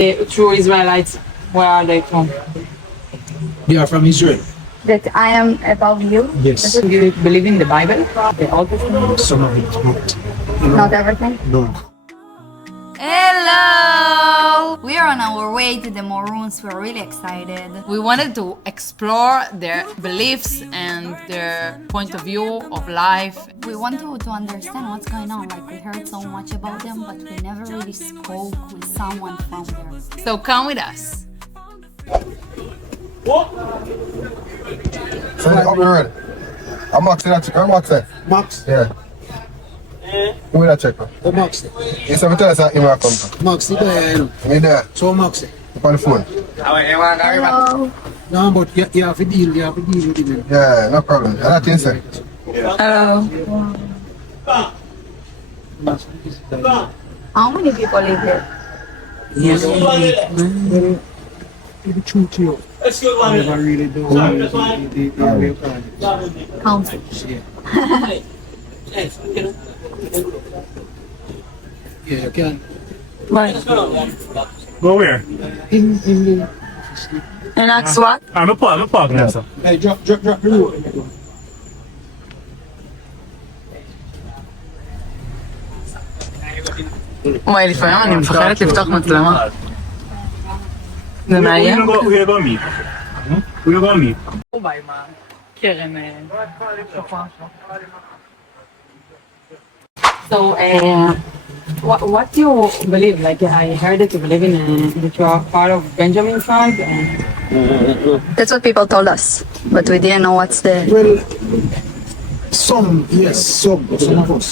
The true Israelites, where are they from? They are from Israel. That I am above you? Yes. Do you believe in the Bible? The Old Testament? Some of it, but Not everything? no. Hello! We are on our way to the Maroons. We're really excited. We wanted to explore their beliefs and their point of view of life. We want to understand what's going on. Like, we heard so much about them, but we never really spoke with someone from there. So come with us. So I'll be ready. I'm Max in that check. I'm Max there. Max, Yeah. Who will that check? the Max, You said me tell us that you might come to. Max, the guy, you know. Me there. So Max, Up on the phone. Hello! no, but you have to deal with him. Yeah, no problem. And that thing say. How many people live here? Yes. The truth to you. I never really do the real kind. Council. Yeah, you can. Go where? In the... And that's what? I'm a park now, sir. Hey, drop the road. וואי, לפעמים אני מפחדת לפתוח מצלמה. זה מאיים? Who you gonna meet? Who you gonna meet? ביי, מה? קרן... So, what do you believe? Like, I heard that you believe that you are part of Benjamin tribe. That's what people told us, but we didn't know what's the... Well, some of us.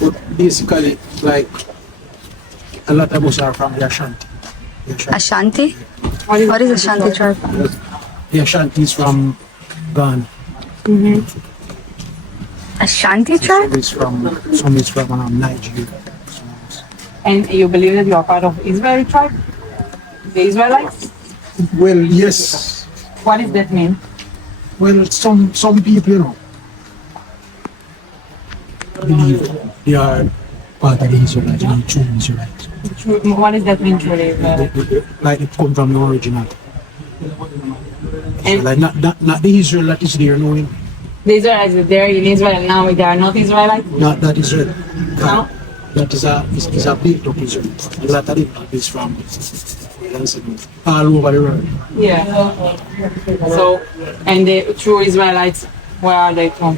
But basically, like, a lot of us are from the Ashanti. Ashanti? What is Ashanti tribe? The Ashanti is from Ghana. Ashanti tribe? Some is from Nigeria. And you believe that you are part of Israeli tribe? The Israelites? Well, yes. What does that mean? Well, some people, you know, believe they are part of the Israelites, the true Israelites. What does that mean truly? Like it come from the original. And Like not the Israel that is there knowing, the Israelites that they're in Israel now, they are not Israelites? not that Israel. No? That is a built up Israel. A lot of it is from all over the world. Yeah. So, and the true Israelites, where are they from?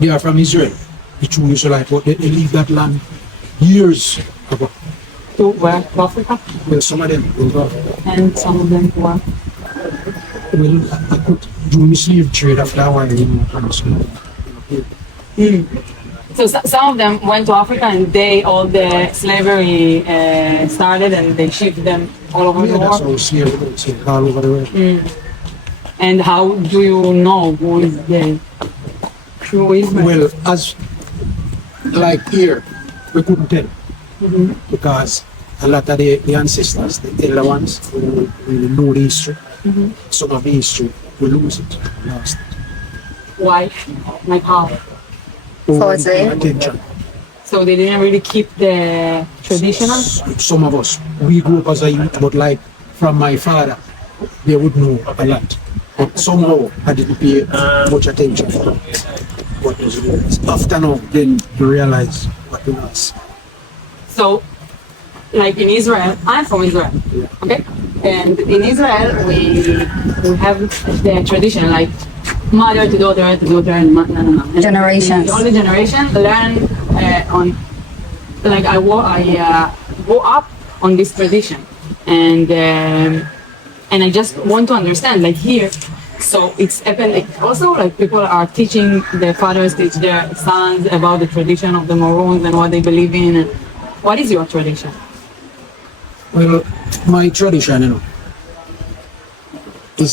They are from Israel, the true Israelites, but they leave that land years ago. To where? To Africa? Well, some of them will go. And some of them to where? Well, I could do the slave trade after a while, you know, from school. So some of them went to Africa and all the slavery started and they shipped them all over Yeah, the that's world. how slave is all over the world. And how do you know who is the true Israel? Well, as like here, we couldn't tell because a lot of the ancestors, the elder ones, who really know the history, some of the history, we lose it, lost it. Why? Like how? So it's a- attention. So they didn't really keep the traditional? Some of us, we grew up as a youth, but like from my father, they would know a lot. But somehow I didn't pay much attention to what was doing. After now, then you realize what we lost. So, like in Israel, I'm from Israel, okay? And in Israel, we have the tradition like mother to daughter, and no. Generations. All the generation learn on, like I grew up on this tradition, and I just want to understand, like here, so it's happened. Like also, like people are teaching the fathers teach their sons about the tradition of the Maroons and what they believe in. And what is your tradition? Well, my tradition, you know, is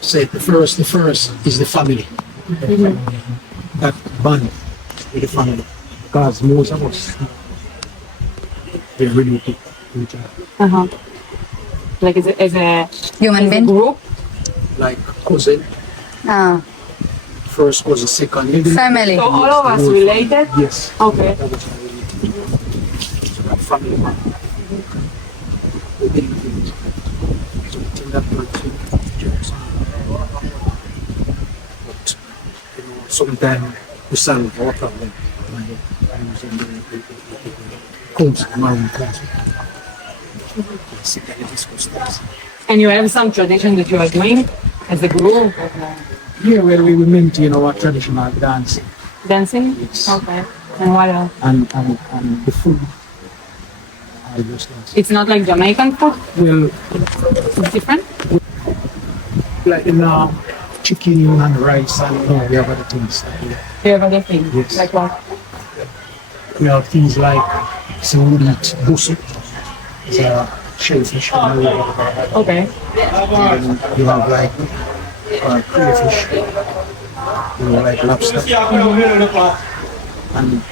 say the first is the family. That bond with the family. Because most of us we're related to each other. Like as a Human being? group? Like cousin, Ah, first cousin, second. family. So all of us related? Yes. Okay. Family bond. we believe in it. So we think that works in but sometimes we solve our problem by using the council, Maroon council. Sit and discuss things. And you have some tradition that you are doing as a group? Here where we maintain our traditional dancing Dancing? Yes. Okay. And what else? and the food. I just dance. It's not like Jamaican food? Well, It's different? like in chicken and rice and we have other things. Do you have other things? Yes. Like what? We have things like some meat, busu, is a shellfish. Okay. And you have like crayfish, like lobster. And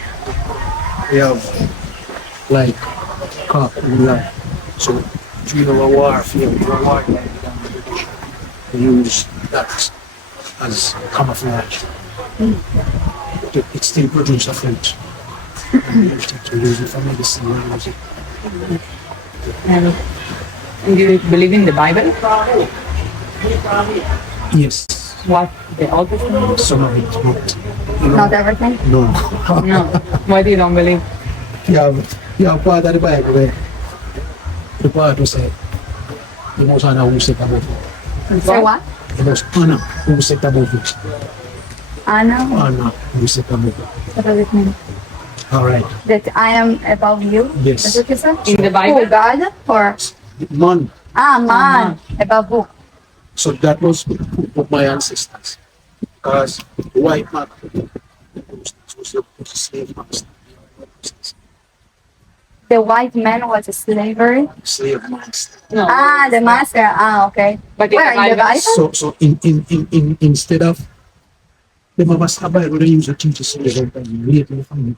we have like carp we have. So during our warfare, we use that as camouflage. But it still produces a fruit. And we use it for medicine. We use it. And do you believe in the Bible? Yes, What? The Old Testament? some of it, but you know, Not everything? no. No. Why do you don't believe? You have part of the Bible where the part will say, the most honor who set above it. Say what? The most honor who set above it. Anna? Honor who set above it. What does it mean? All right. That I am above you? Yes. That's what you said? In the Bible? Who, God? Or? Man. Man. Above who? So that was of my ancestors. Because the white man was a slave master. The white man was a slavery? Slave master. No. The master. Okay. But in Where? the In the Bible? Bible? So instead of the master Bible, they use a teacher slave and later family.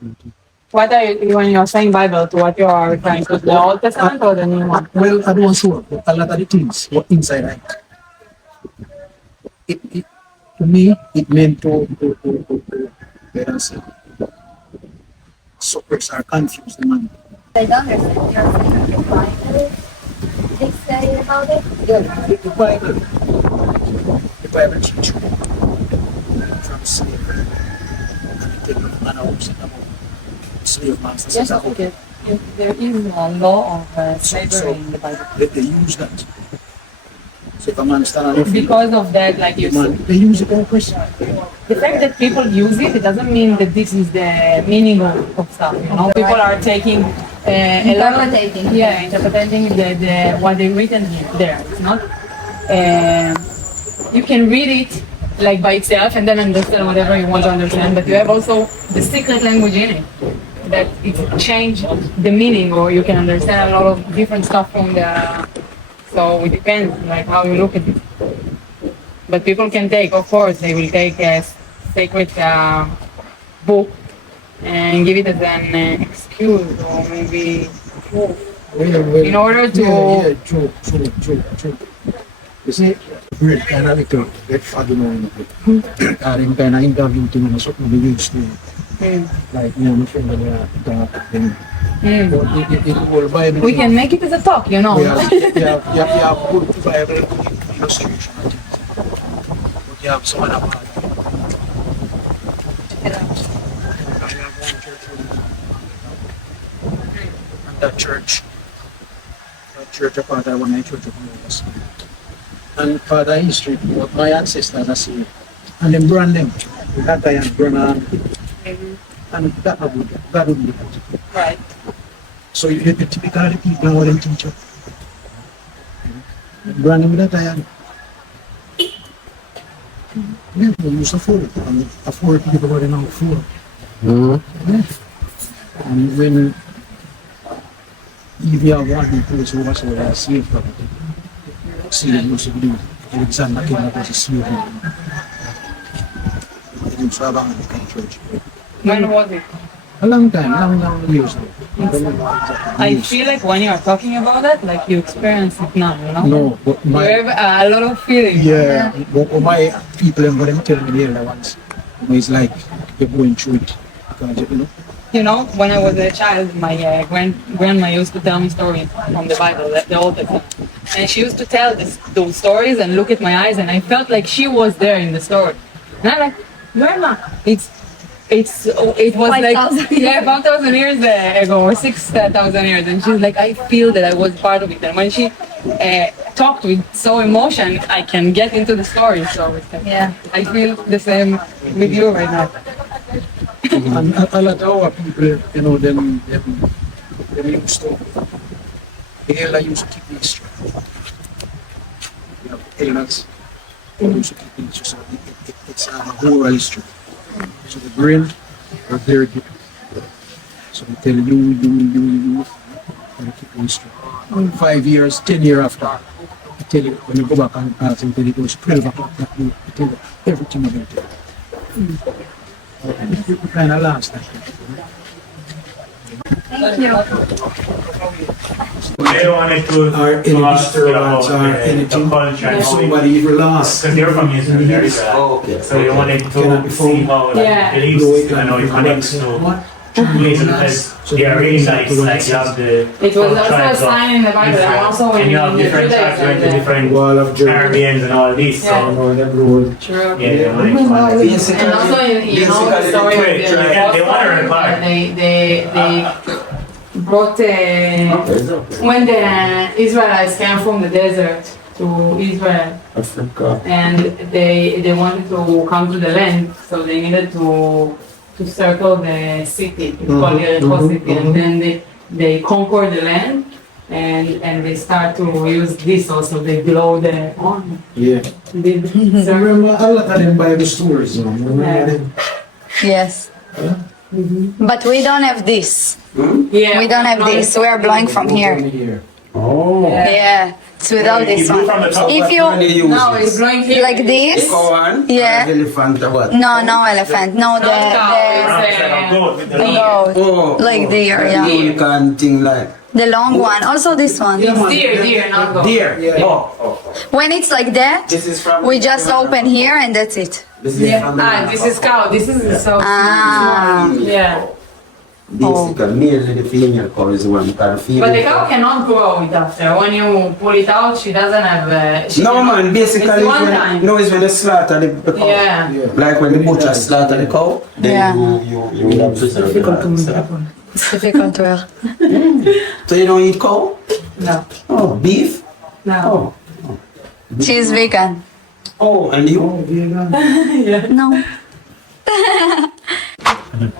What are you, when you're saying Bible, to what you are referring to? The Old Testament or the New one? Well, I don't sure, but a lot of the things were inside right. To me, it meant to let us say, suppress or confuse the man. I don't understand. You're saying the Bible? They say about it? The Bible teaches you from slavery and the of man who set about slave masters. Yes, okay. There is a law of slavery in the Bible. They use that. So if a man stand on the field, Because of that, like you man, said, they use it on question. the fact that people use it, it doesn't mean that this is the meaning of stuff. You know, people are taking a lot of Interpreting. yeah, interpreting what they've written here. There, it's not. You can read it like by itself and then understand whatever you want to understand, but you have also the secret language in it that it change the meaning, or you can understand a lot of different stuff from the. So it depends, like how you look at it. But people can take, of course, they will take a sacred book and give it as an excuse or maybe in order to. Yeah, true. You see, great kind of little, get fag, you know, and kind of interview thing and something we used to, like, you know, my friend, then. But it whole Bible. We can make it as a talk, you know. You have good Bible illustration, I think. But you have some other part. And that church, a part of one church of America. And part of history, what my ancestors are saying. And then brand them. That I am brand and that would be good. Right. So you typically people what them teach you. Brand them that I am. Yeah, we used to afford it. And afford people what they now afford. Yeah. And when if you have one place over so they are slave property, slave used to be Alexander came up as a slave. They used to have a church. When was it? A long time, long years now. I feel like when you are talking about it, like you experience it now, you know? No, but You my have a lot of feelings. yeah, but my people and them tell me the other ones, it's like you're going through it because you know you know, when I was a child, my grandma used to tell me stories from the Bible, the Old Testament. And she used to tell those stories and look at my eyes, and I felt like she was there in the story. And I'm like, Grandma, it was like 5,000 years ago, or 6,000 years, and she's like, I feel that I was part of it. And when she talked with so emotion, I can get into the story. So it's like, Yeah. I feel the same with you right now. And a lot of our people, you know, them used to, the elder used to keep history. You know, elders used to keep history, so it's a oral history. So the brain are very good. So they tell you, and they keep history. 5 years, 10 years after, I tell you, when you go back and ask them, tell you it was 12 o'clock that day, I tell you everything about it. It kind of last that. Thank you. They wanted to Or any ask you about restaurants or anything, the culture and if how somebody even lost. because they're from Israel, there is okay. so they wanted Cannot be to see how like, Yeah. beliefs and how it connects to religion, because they are really nice. Like you have the It was also a tribes of sign in the Bible, and also when and you have in the different tribes went to Judaism. different Wall of Jericho. Arabians and all this. Yeah. So Or them road. True. yeah, they wanted to understand. And also, you know, the story of Wait, the they want to record. they brought when the Israelites came from the desert to Israel, and they wanted to come to the land, so they needed to circle the city. It's called Jericho city, and then they conquer the land. And they start to use this also. They blow the on. Yeah. I remember a lot of them Bible stories, you know. Remember them? Yes. But we don't have this. Yeah, We don't have this. We are blowing from here. Oh. Yeah. It's without You this blew one. from the top. If you no, it's blowing here. like this, yeah. Elephant or what? No elephant. No, Cow the is, Like a goat with the goat. Oh, Like deer, yeah. Unicorn thing like. The long one. Also this one. It's deer, not goat. Deer. Yeah. Oh. When it's like that, This is from. we just open here and that's it. This is from the This is cow. This is so Ah. yeah. Basically, mainly the female cow is the one that feed. But the cow cannot grow it after. When you pull it out, she doesn't have. She No cannot- man, basically it's one time. it's when they slaughter the cow. Yeah. Like when the butcher slaughter the cow, then Yeah. you will have preserve the life. It's difficult to wear. So you don't eat cow? No. Oh, beef? No. Oh. She's vegan. Oh, and you? No.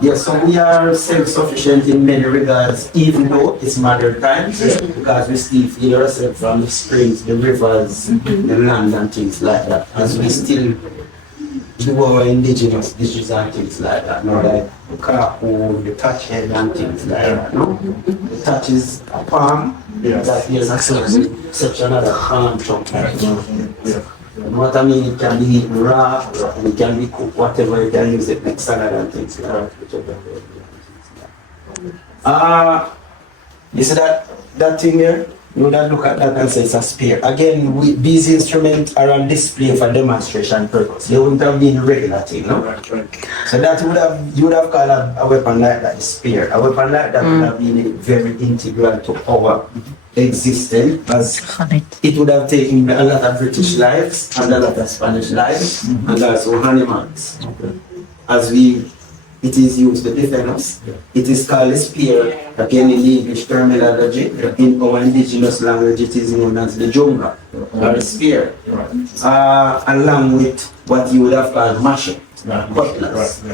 Yes, so we are self-sufficient in many regards, even though it's modern times, because we still feed ourselves from the springs, the rivers, the land and things like that. As we still do our indigenous dishes and things like that, no, like the kaku, the touch head and things like that, no? The touch is a palm, that is a section of the palm trunk. What I mean, it can be eaten raw, it can be cooked, whatever, you can use it like salad and things like that. You see that thing there? You would look at that and say it's a spear. Again, these instruments are on display for demonstration purpose. They wouldn't have been a regular thing, no? So that you would have called a weapon like that a spear. A weapon like that would have been very integral to our existence, as it would have taken a lot of British lives and a lot of Spanish lives and also animals. As it is used to defend us. It is called a spear, again in the English terminology. In our indigenous language, it is known as the jungle or a spear, along with what you would have called machete, cutlass.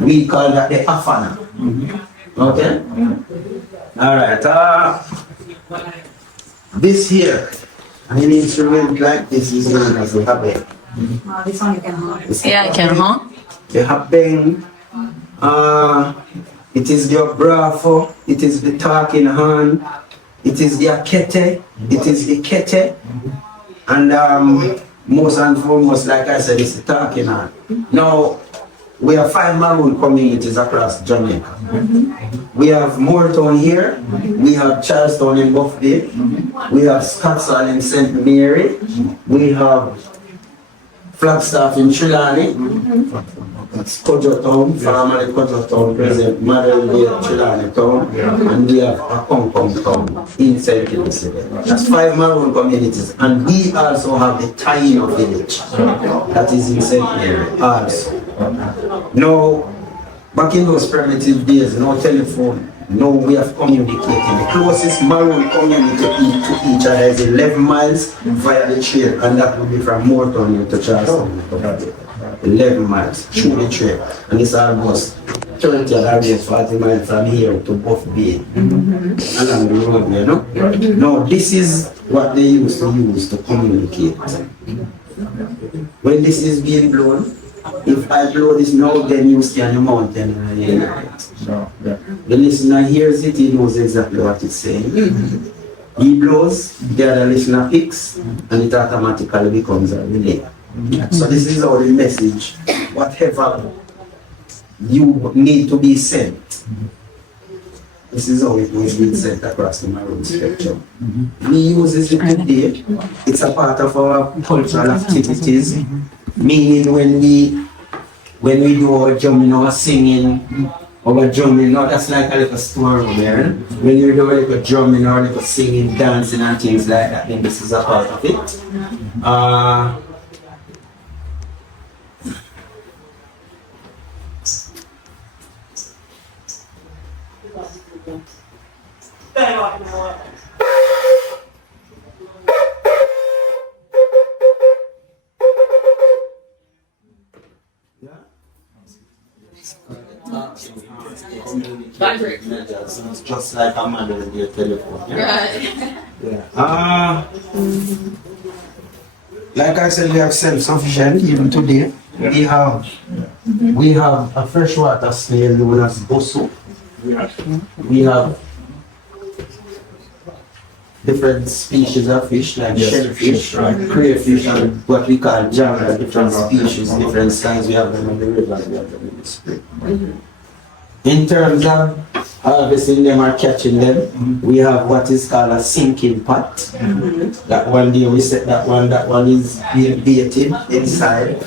We call that the afana. Okay? Alright. This here, an instrument like this is known as the habeng. This one you can hold. Yeah, I can, huh? The habeng, it is the bravo, it is the talking hand, it is the akete, it is the kete, and most and foremost, like I said, it's the talking hand. Now, we have 5 Maroon communities across Jamaica. We have Moortown here, we have Charlestown in Buff Bay, we have Scottsdale in St. Mary, we have Flagstaff in Trelawney. Kojo Town, formerly Kojo Town, present Model Day Trelawney Town, and we have a Kong Town in St. Louis. That's 5 Maroon communities, and we also have the Taino village that is in St. Mary also. Now, back in those primitive days, no telephone, no way of communicating. The closest Maroon community to each other is 11 miles via the train, and that would be from Moortown to Charleston. 11 miles through the train, and it's almost 30 or 40 miles from here to Buff Bay, along the road, you know. Now, this is what they used to use to communicate. When this is being blown, if I blow this now, then you stay on the mountain and you hear it. The listener hears it, he knows exactly what it's saying. He blows, the other listener picks, and it automatically becomes a relay. So this is how the message, whatever you need to be sent, this is how it was being sent across the Maroon spectrum. We use it today. It's a part of our cultural activities. Meaning when we do our drumming or singing, our drumming, no, that's like a little story there. When you do a little drumming or a little singing, dancing and things like that, then this is a part of it. It's just like a man with your telephone. Yeah. Like I said, we have self-sufficient even today. We have a freshwater snail known as bosso. We have different species of fish like shellfish, crayfish, and what we call jangler, different species, different sizes. We have them in the river, we have them in the spring. In terms of harvesting them or catching them, we have what is called a sinking pot. That one day we set that one is being baited inside.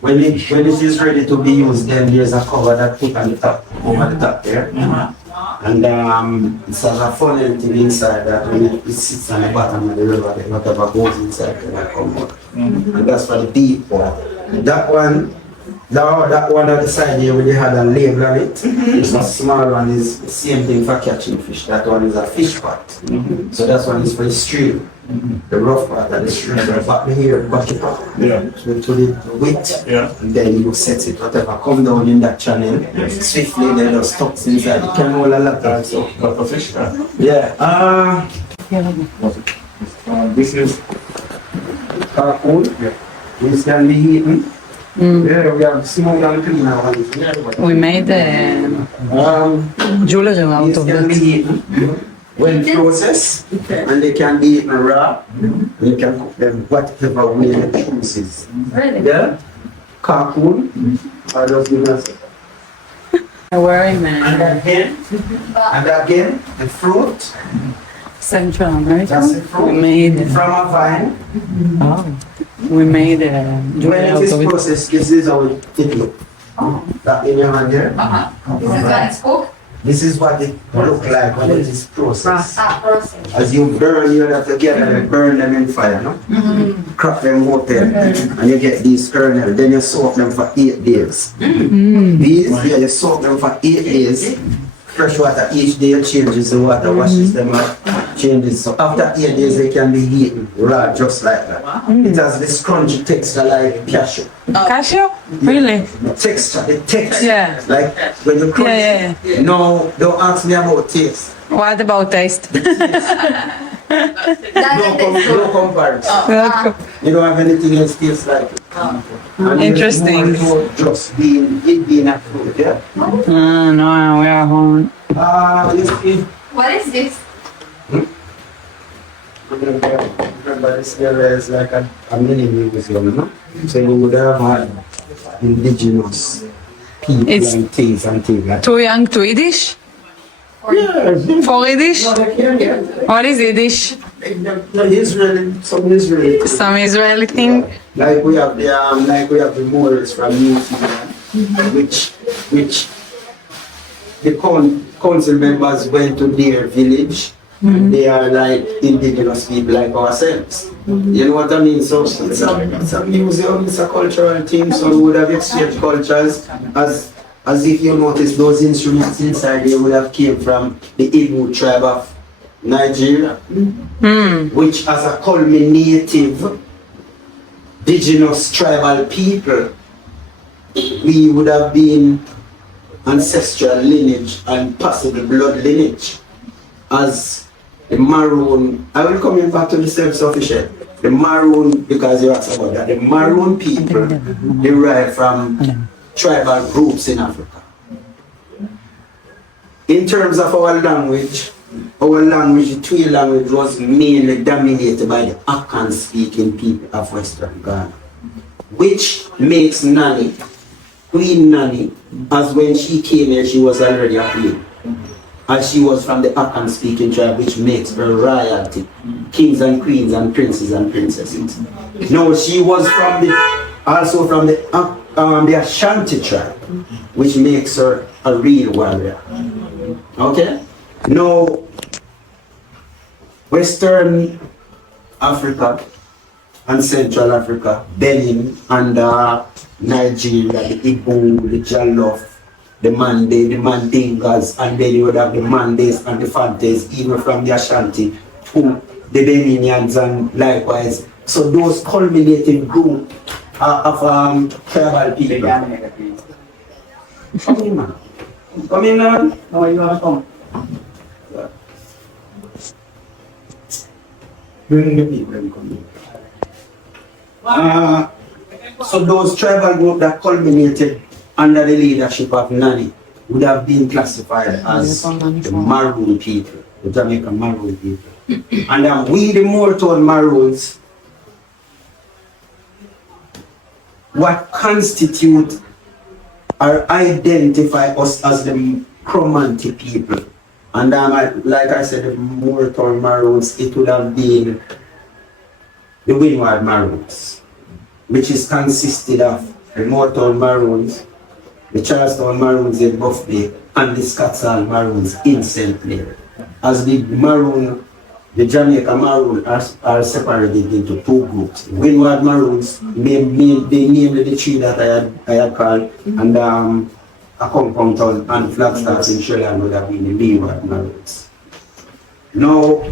When it is ready to be used, then there's a cover that put on the top, over the top there. And it has a funnel thing inside that when it sits on the bottom of the river, then whatever goes inside can come out. And that's for the deep one. That one at the side here, we had a label on it. It's a small one, is the same thing for catching fish. That one is a fish pot. So that one is for the stream. The rough part of the stream. So back here, back it up. So to the width. And then you set it. Whatever come down in that channel, swiftly then just stuck inside. You can hold a lot of stuff. But for fish, Yeah. this is Charcoal. This can be eaten. Yeah, we have small and clean now. We made jewelry out These of can be it. eaten when processed, and they can be eaten raw. You can cook them whatever way you choose. Yeah, carcoon, or just give us. Where man? And again, the fruit. Central America. That's the fruit. We made From a vine. we made jewelry When out it is of it. processed, this is how it looks. That in your hand here. This is when it's cooked. This is what it look like when it is processed. Process. As you burn, you have to get them, burn them in fire, no? Crack them open, and you get these kernels. Then you soak them for 8 days. These, you soak them for 8 days. Fresh water each day changes the water, washes them up, changes. So after 8 days, they can be eaten raw, just like that. It has this crunchy texture like cashew. Cashew? Really? The texture. Yeah. Like when you crunch. Yeah. No, don't ask me about taste. What about taste? No comparison. You don't have anything else tastes like it. And Interesting. it's more just being a fruit, yeah? No, we are home. You see, What is this? remember this area is like a mini museum, no? So you would have had indigenous people It's and things like that. too young to Yiddish? Yeah, For Yiddish? yeah. What is Yiddish? No, Israeli, some Israeli. Some Israeli thing. Like we have the Moors from New Zealand, which the council members went to their village. And they are like indigenous people like ourselves. You know what I mean? So it's a museum, it's a cultural thing, so we would have exchanged cultures as if you notice those instruments inside they would have came from the Igbo tribe of Nigeria, which as a culminative indigenous tribal people, we would have been ancestral lineage and possible blood lineage as the Maroon. I will come in back to the self-sufficient. The Maroon, because you asked about that, the Maroon people derive from tribal groups in Africa. In terms of our language, the Twi language was mainly dominated by the Akan speaking people of Western Ghana, which makes Nani, Queen Nani, as when she came here, she was already a queen. As she was from the Akan speaking tribe, which makes her royalty, kings and queens and princes and princesses. No, she was also from the Ashanti tribe, which makes her a real warrior. Okay? Now, Western Africa and Central Africa, Benin and Nigeria, the Igbo, the Jollof, the Mande, the Mandingas, and then you would have the Mandes and the Fantes, even from the Ashanti to the Beninians and likewise. So those culminating group of tribal people. Come in, man. Come in, man. How are you going to come? Bring the people and come in. So those tribal groups that culminated under the leadership of Nani would have been classified as the Maroon people, the Jamaican Maroon people. And we, the Moortown Maroons, what constitute or identify us as the Cromanti people. And like I said, the Moortown Maroons, it would have been the Windward Maroons, which is consisted of the Moortown Maroons, the Charlestown Maroons in Buff Bay, and the Scotsall Maroons in St. Clair. As the Maroon, the Jamaica Maroon are separated into two groups. Windward Maroons, they named the three that I had called, and a compound town and Flagstaff in Sri Lanka would have been the Windward Maroons. Now,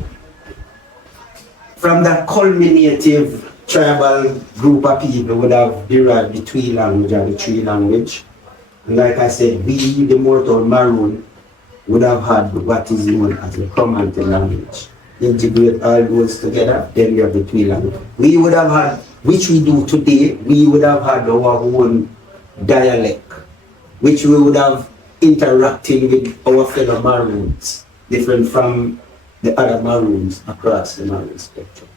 from that culminative tribal group of people would have derived the Twi language and the Tree language. And like I said, we, the Moortown Maroon, would have had what is known as the Cromanti language. Integrate all those together, then we have the Twi language. We would have had, which we do today, we would have had our own dialect, which we would have interacting with our fellow Maroons, different from the other Maroons across the Maroon spectrum.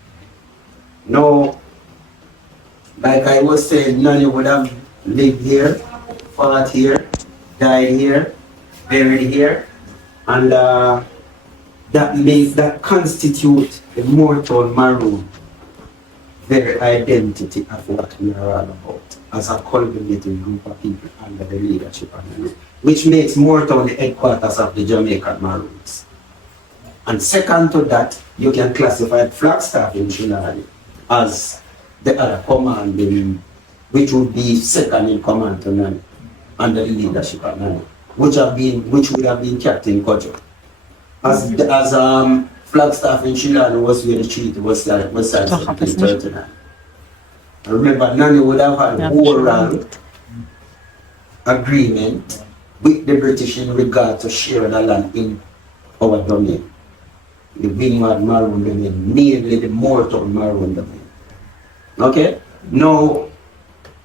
Now, like I was saying, Nani would have lived here, fought here, died here, buried here, and that constitute the Moortown Maroon, their identity of what we are all about as a culminating group of people under the leadership of Nani, which makes Moortown the headquarters of the Jamaican Maroons. And second to that, you can classify Flagstaff in Trinidad as the other command, which would be second in command to Nani, under the leadership of Nani, which would have been Captain Kojo. As Flagstaff in Trinidad was where the treaty was signed in 1739. I remember Nani would have had a oral agreement with the British in regard to sharing the land in our domain. The Windward Maroon domain, mainly the Moortown Maroon domain. Okay? Now,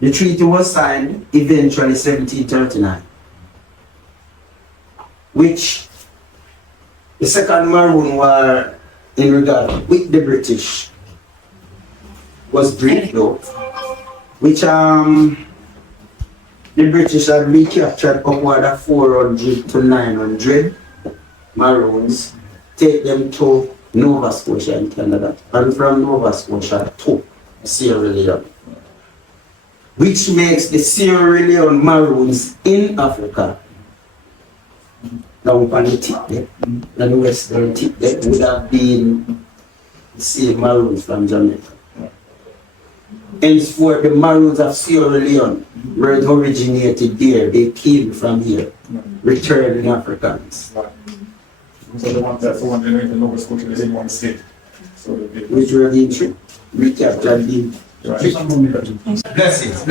the treaty was signed eventually 1739, which the Second Maroon War in regard with the British was brief though, which the British had recaptured upward of 400 to 900 Maroons, take them to Nova Scotia in Canada, and from Nova Scotia to Sierra Leone, which makes the Sierra Leone Maroons in Africa down on the tip there, and the western tip there would have been the same Maroons from Jamaica. Henceforth, the Maroons of Sierra Leone were originated there. They came from here, returning Africans. So the ones that so generate in Nova Scotia is in one state. So Which were the trip, recaptured the blessings.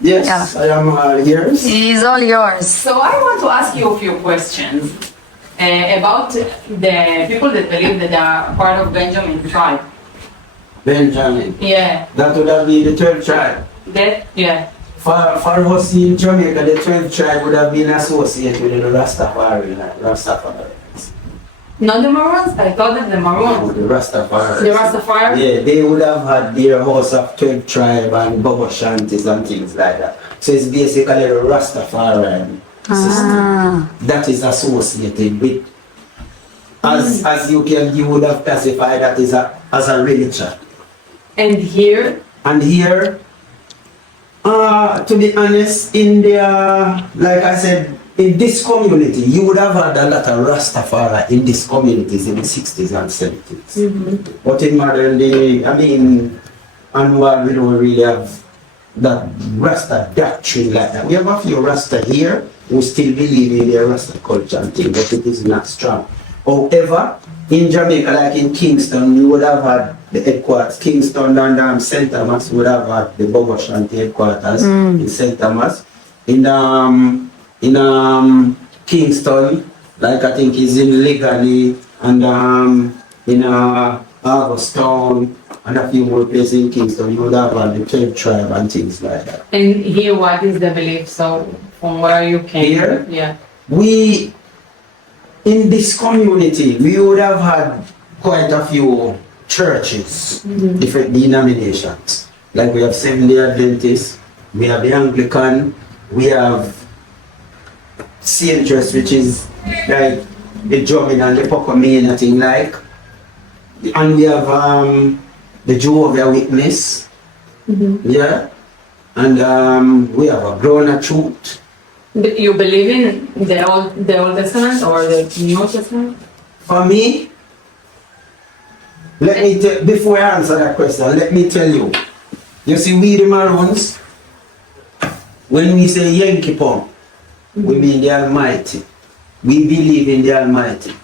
Yes, I am here. He's all yours. So I want to ask you a few questions about the people that believe that they are part of Benjamin tribe. Benjamin. Yeah. That would have been the 12th tribe. That, yeah. For us in Jamaica, the 12th tribe would have been associated with the Rastafari, like Rastafari. Not the Maroons? I thought that the Maroons. The Rastafari. The Rastafari? Yeah, they would have had their house of 12th tribe and Bobo Shanties and things like that. So it's basically a Rastafari system that is associated with, as you would have classified that as a religion. And here? And here, to be honest, in like I said, in this community, you would have had a lot of Rastafari in these communities in the 60s and 70s. But in modern day, I mean, we don't really have that Rasta doctrine like that. We have a few Rasta here who still believe in their Rasta culture and things, but it is not strong. However, in Jamaica, like in Kingston, we would have had the headquarters. Kingston and St. Thomas would have had the Bobo Shanti headquarters in St. Thomas. In Kingston, like I think is in Legally and in Augustown and a few more places in Kingston, you would have had the 12th tribe and things like that. And here, what is the belief? So, from where you came? Here? Yeah. In this community, we would have had quite a few churches, different denominations. Like we have Seventh-day Adventists, we have the Anglican, we have St. Church, which is like the drumming and the Pocomania thing like. And we have the Jehovah's Witness, yeah. And we have a Grown of Truth. You believe in the Old Testament or the New Testament? For me, before I answer that question, let me tell you. You see, we the Maroons, when we say Yankee Pong, we mean the Almighty. We believe in the Almighty.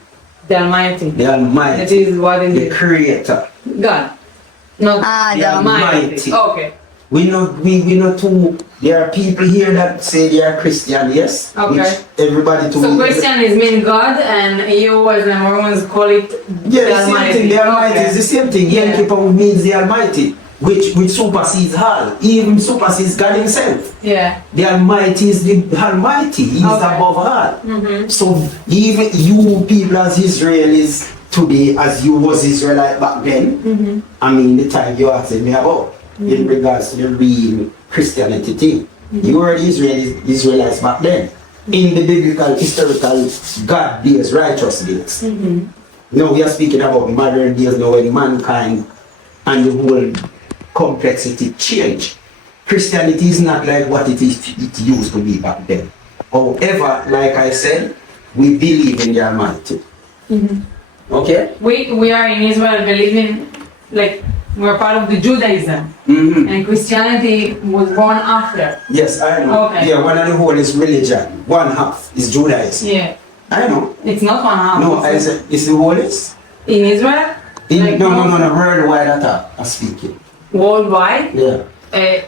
The Almighty. The Almighty. That is what is the it? Creator. God. Not the Almighty. Okay. We know too. There are people here that say they are Christian, yes? Okay. Which everybody So Christian is mean God, and you as the Maroons call it yeah, the Almighty. Same thing. The Almighty Okay. is the same thing. Yeah. Yankee Pong means the Almighty, which supersedes all, even supersedes God Himself. Yeah. The Almighty is the Almighty. He is Okay. above all. So even you people as Israelis today, as you was Israelite back then, I mean the time you asking me about in regards to the real Christianity thing. You were the Israelites back then. In the biblical, historical God days, righteous days. Now we are speaking about modern days now when mankind and the whole complexity change. Christianity is not like what it used to be back then. However, like I said, we believe in the Almighty. Okay? We are in Israel believing, like, we're part of the Judaism. And Christianity was born after. Yes, I know. Okay. Yeah, one of the whole is religion. One half is Judaism. Yeah. I know. It's not one half. No, I said, it's the whole is? In Israel? Like No, worldwide attack, I'm speaking. Worldwide? Yeah.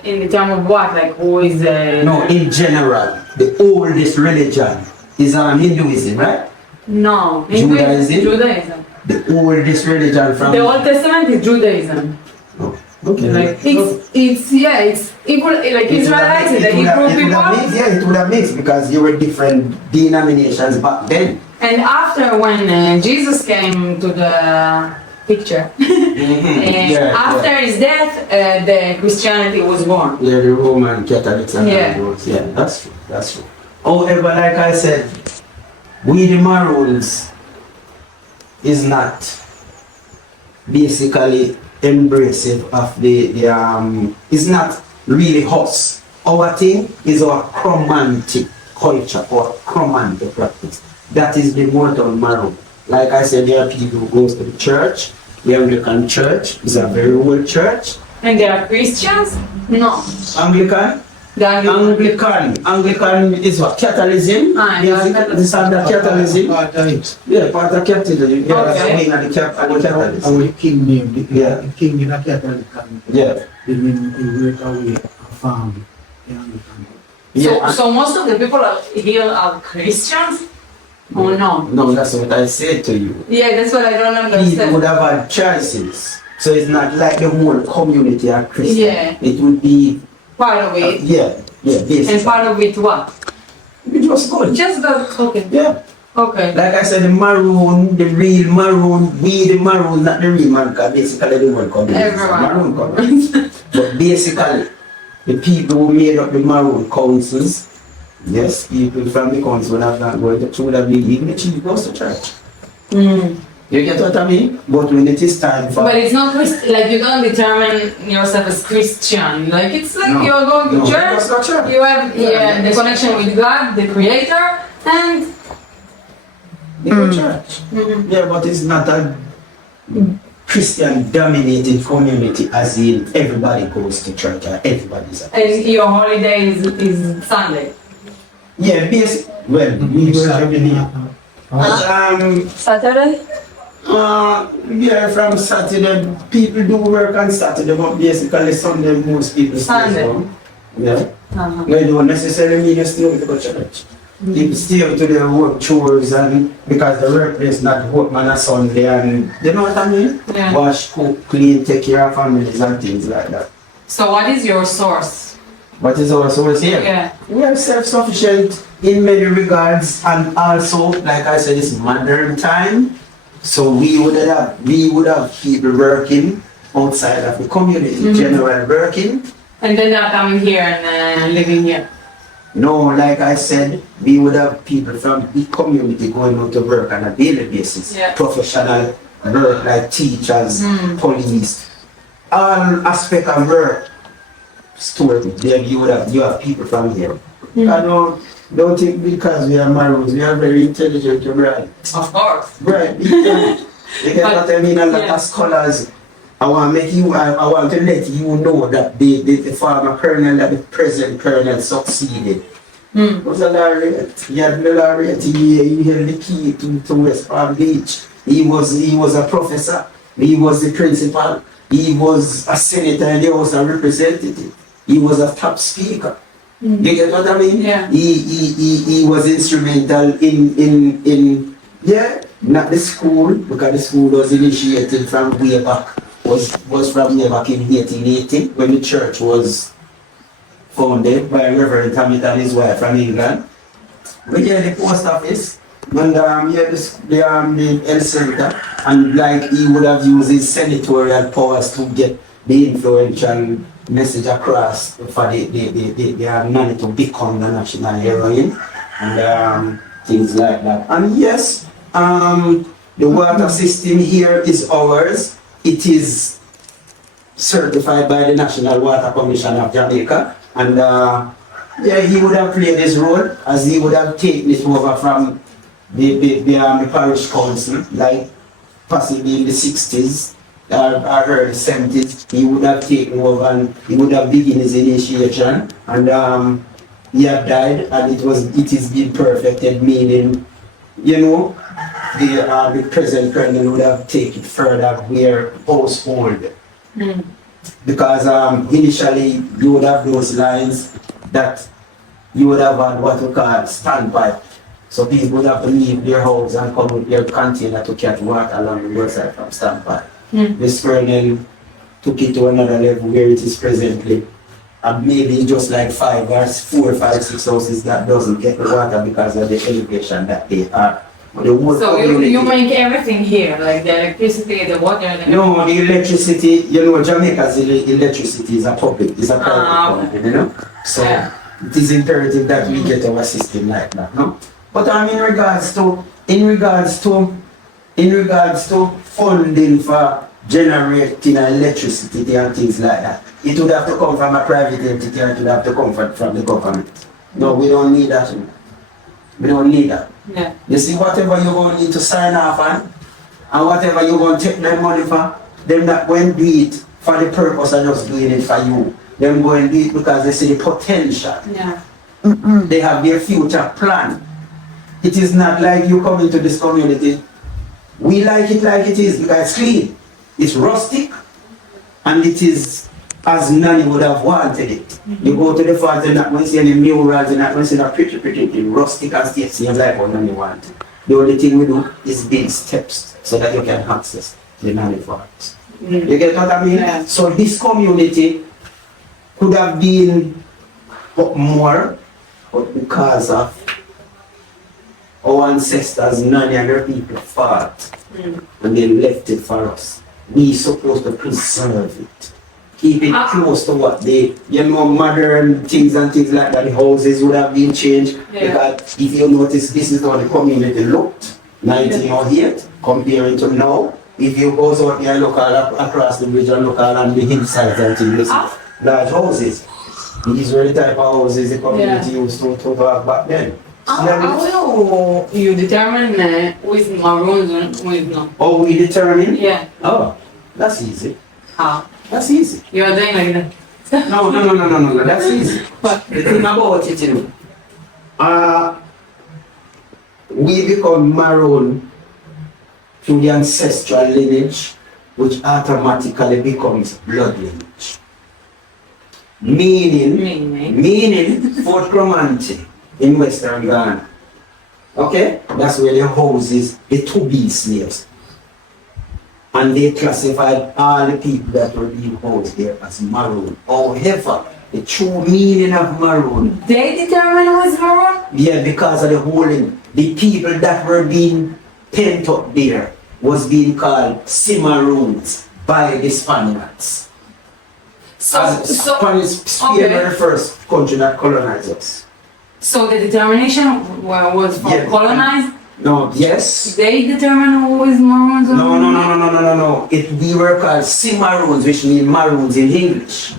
In the term of what? Like, who is... No, in general, the oldest religion is Hinduism, right? No. Judaism? Judaism. The oldest religion from... The Old Testament is Judaism. Oh, okay. Like, it's equal, like Israelites, the Hebrew people. Yeah, it would have mixed because there were different denominations back then. And after when Jesus came to the picture, after his death, the Christianity was born. Yeah, the Roman Catholics and Yeah. those. Yeah, that's true. However, like I said, we the Maroons, is not basically embracive of it's not really us. Our thing is our chromantic culture or chromantic practice. That is the Motown Maroon. Like I said, there are people who goes to the church. The Anglican church is a very old church. And there are Christians? No. Anglican? The Anglican. Anglican is what? Catholicism? This is the Catholicism. Yeah, part of Catholicism. Yeah, that's the wing of the Catholicism. Our king name, the king in a Catholic Yeah. the name he work away a farm. So most of the people here are Christians? Or no? No, that's what I said to you. Yeah, that's what I don't People understand. would have had choices. So it's not like the whole community are Christian. Yeah. It would be, Part of it. yeah, basically. And part of it what? It was good. Just the okay. Yeah. Okay. Like I said, the Maroon, the real Maroon, we the Maroon, not the real man, because basically the word community. Everyone. Maroon community. But basically, the people who made up the Maroon councils, yes, people from the council would have not going to church, would have been even the chief goes to church. You get what I mean? But when it is time for... But it's not like you don't determine yourself as Christian. Like it's like No. you're going to No, church, that's not church. you have the connection with God, the Creator, and They go to church. Yeah, but it's not a Christian dominated community as in everybody goes to church or everybody's a and your holiday is Sunday. Yeah, well, we were every Saturday? yeah, from Saturday, people do work on Saturday, but basically Sunday most people stay Sunday. home. Yeah. They don't necessarily mean you stay to go to church. People stay to their work chores and because the workplace not work on a Sunday and you know what I mean? Yeah. Wash, cook, clean, take care of families and things like that. So what is your source? What is our source here? Yeah. We are self-sufficient in many regards and also, like I said, it's modern time. So we would have people working outside of the community, general working. And then they're coming here and living here. No, like I said, we would have people from the community going out to work on a daily basis. Yeah. Professional work like teachers, police, all aspect of work. Story. Then you have people from here. I don't think because we are Maroons, we are very intelligent and bright. Of course. Right. You get what I mean? A lot of scholars. I want to let you know that the former colonel that the present colonel succeeded. Was a laureate. He had the laureate. He held the key to West Palm Beach. He was a professor. He was the principal. He was a senator and he was a representative. He was a top speaker. You get what I mean? Yeah. He was instrumental in not the school, because the school was initiated from way back, was from way back in 1880 when the church was founded by Reverend Hamilton and his wife from England. But yeah, the post office, and the health center, and like he would have used his senatorial powers to get the influential message across for the money to become the national heroine and things like that. And yes, the water system here is ours. It is certified by the National Water Commission of Jamaica, and he would have played his role as he would have taken it over from the parish council, like possibly in the 60s or early 70s. He would have taken over and he would have begun his initiation, and he had died, and it is being perfected, meaning, the present colonel would have taken it further where household. Because initially you would have those lines that you would have had what we call standpipe. So people would have to leave their house and come with their container to catch water along the roadside from standpipe. This colonel took it to another level where it is presently. And maybe just like 4 or 5, 6 houses that doesn't get the water because of the elevation that they are. But the whole So community, you make everything here, like the electricity, the water, the... No, the electricity, Jamaica's electricity is a public, is a private company, So it is imperative that we get our system like that, no? But in regards to in regards to funding for generating electricity and things like that, it would have to come from a private entity or it would have to come from the government. No, we don't need that. We don't need that. Yeah. You see, whatever you're going to need to sign off on, and whatever you're going to take their money for, them not going to do it for the purpose of just doing it for you. Them going to do it because they see the potential. Yeah. They have their future plan. It is not like you come into this community. We like it is because it's clean. It's rustic and it is as Nanny would have wanted it. You go to the farm, you're not going to see any murals, you're not going to see that pretty thing. Rustic and stay same like what Nanny wanted. The only thing we do is build steps so that you can access the Nanny farms. You get what I mean? Yeah. So this community could have been more, but because of our ancestors, Nanny and their people fought and they left it for us. We supposed to preserve it. Keep it close to what they, modern things and things like that. The houses would have been changed. Because if you notice, this is how the community looked 1908 comparing to now. If you go out there and look all across the bridge and look all on the hillsides and things, large houses. These were the type of houses the community used to have back then. How do you determine who is Maroons and who is not? Oh, we determine? Yeah. Oh, that's easy. How? That's easy. You are doing like that. No, that's easy. But the thing about it, we become Maroon through the ancestral lineage, which automatically becomes blood lineage. Meaning Fort Cromarty in Western Ghana. Okay? That's where the houses, the 2B slaves. And they classified all the people that were being housed there as Maroon. However, the true meaning of Maroon. They determine who is Maroon? Yeah, because of the holding. The people that were being pent up there was being called Cimarroons by the Spaniards. Spain were the first country that colonized us. So the determination was for colonized? No, yes. They determine who is Maroons? No. We were called Cimarroons, which means Maroons in English.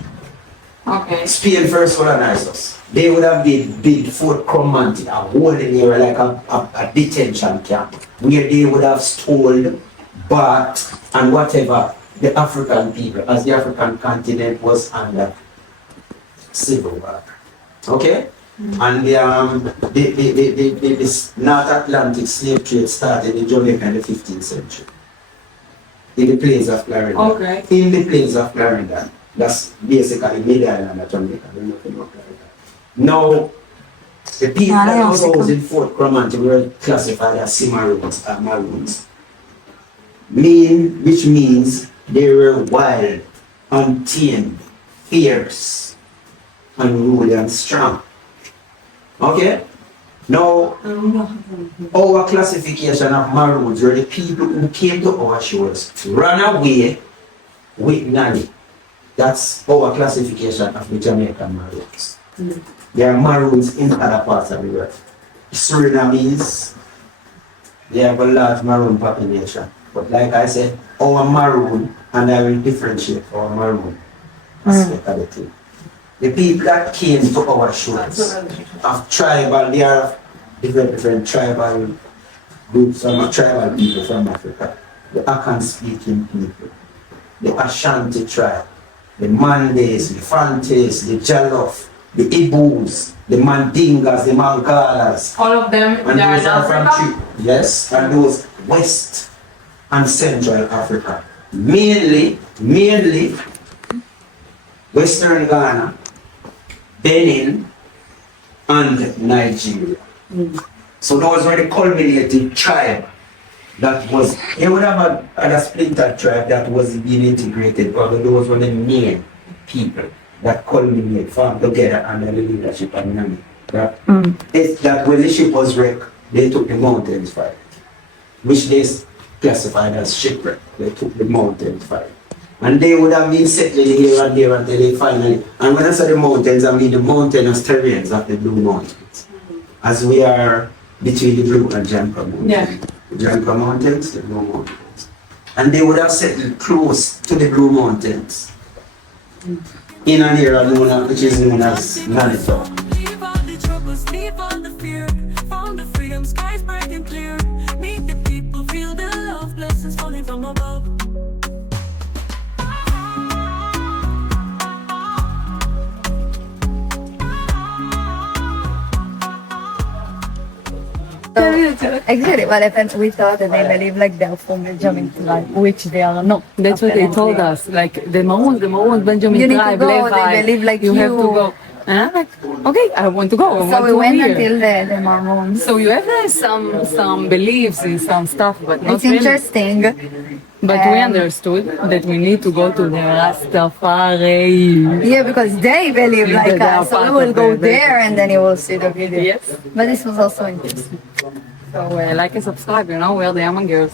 Okay. Spain first colonized us. They would have been built Fort Cromarty, a holding area like a detention camp, where they would have stored, bought, and whatever the African people, as the African continent was under civil war. Okay? And the North Atlantic slave trade started in Jamaica in the 15th century. In the plains of Florida. Okay. In the plains of Florida. That's basically mid-island of Jamaica. Now, the people that was housed in Fort Cromarty were classified as Cimarroons or Maroons. Which means they were wild, untamed, fierce, unruly and strong. Okay? Now, our classification of Maroons were the people who came to our shores, ran away with Nanny. That's our classification of the Jamaican Maroons. There are Maroons in other parts of the world. Surinamese, they have a large Maroon population. But like I said, our Maroon, and I will differentiate our Maroon aspect of the thing. The people that came to our shores of tribal, they are different tribal groups, some tribal people from Africa. The Akan speaking people, the Ashanti tribe, the Mandays, the Fantes, the Jalof, the Ibus, the Mandingas, the Mangalas. All of them, And they are those in are from Africa? yes, and those West and Central Africa. Mainly Western Ghana, Benin, and Nigeria. So those were the culminating tribe that was, they would have a splinter tribe that was being integrated, but those were the main people that culminate, formed together under the leadership of Nami. That when the ship was wrecked, they took the mountains for it, which they classified as shipwreck. They took the mountains for it. And they would have been settling here and there until they finally, and when I say the mountains, I mean the mountainous terrains of the Blue Mountains. As we are between the Blue and Jamaica Mountains. Yeah. The Jamaica Mountains, the Blue Mountains. And they would have settled close to the Blue Mountains. In an area which is known as Manitou. Leave all the troubles, leave all the fear. Found the freedom, skies bright and clear. Meet the people, feel the love, blessings falling from above. Exactly what happens. We thought that they believe like they're from Benjamin tribe, which they are not. That's what they told us. Like the Maroons, Benjamin You need to tribe, go, Levi, they believe like you have to you. go. And I'm like, okay, I want to go. I So want we to went hear. until the Maroons. So you have some beliefs in some stuff, but not It's really. interesting. But we understood that we need to go to the Rastafari. Yeah, because they believe like They are us. So part we will of go the- there and then you will see the video. Yes. But this was also interesting. So like and subscribe, you know, we're the Yaman girls.